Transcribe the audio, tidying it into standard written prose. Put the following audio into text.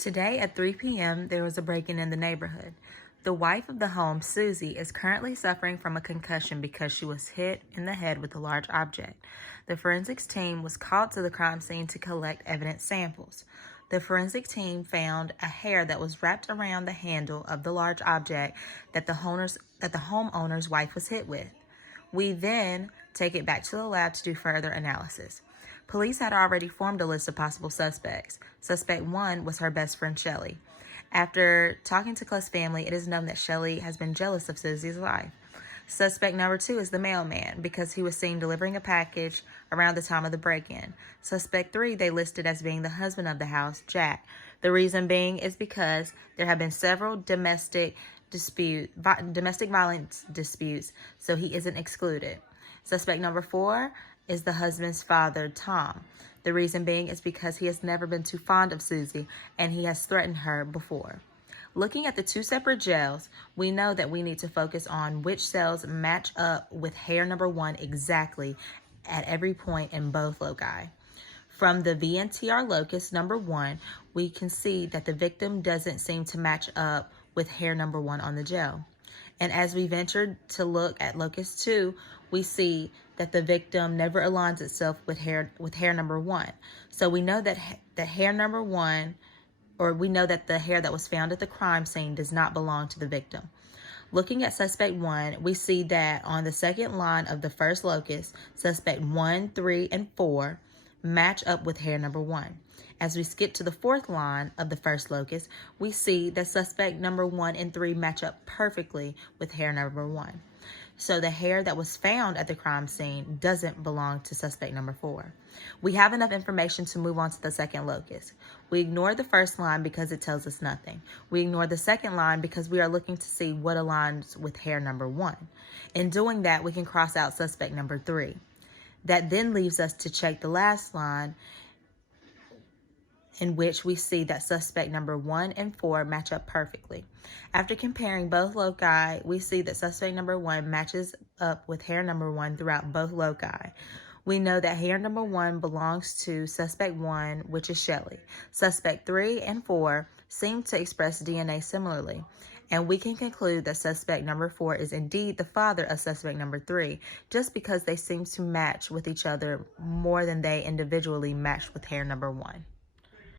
Today at 3 p.m., there was a break-in in the neighborhood. The wife of the home, Susie, is currently suffering from a concussion because she was hit in the head with a large object. The forensics team was called to the crime scene to collect evidence samples. The forensic team found a hair that was wrapped around the handle of the large object that the homeowner's wife was hit with. We then take it back to the lab to do further analysis. Police had already formed a list of possible suspects. Suspect 1 was her best friend, Shelley. After talking to close family, it is known that Shelley has been jealous of Susie's life. Suspect number 2 is the mailman because he was seen delivering a package around the time of the break-in. Suspect 3 they listed as being the husband of the house, Jack. The reason being is because there have been several domestic violence disputes, so he isn't excluded. Suspect number 4 is the husband's father, Tom. The reason being is because he has never been too fond of Susie and he has threatened her before. Looking at the two separate gels, we know that we need to focus on which cells match up with hair number 1 exactly at every point in both loci. From the VNTR locus number 1, we can see that the victim doesn't seem to match up with hair number 1 on the gel. And as we ventured to look at locus 2, we see that the victim never aligns itself with hair number 1. So we know that hair number 1, or we know that the hair that was found at the crime scene does not belong to the victim. Looking at suspect 1, we see that on the second line of the first locus, suspect 1, 3, and 4 match up with hair number 1. As we skip to the fourth line of the first locus, we see that suspect number 1 and 3 match up perfectly with hair number 1. So the hair that was found at the crime scene doesn't belong to suspect number 4. We have enough information to move on to the second locus. We ignore the first line because it tells us nothing. We ignore the second line because we are looking to see what aligns with hair number 1. In doing that, we can cross out suspect number 3. That then leaves us to check the last line, in which we see that suspect number 1 and 4 match up perfectly. After comparing both loci, we see that suspect number 1 matches up with hair number 1 throughout both loci. We know that hair number 1 belongs to suspect 1, which is Shelley. Suspect 3 and 4 seem to express DNA similarly, and we can conclude that suspect number 4 is indeed the father of suspect number 3, just because they seem to match with each other more than they individually match with hair number 1.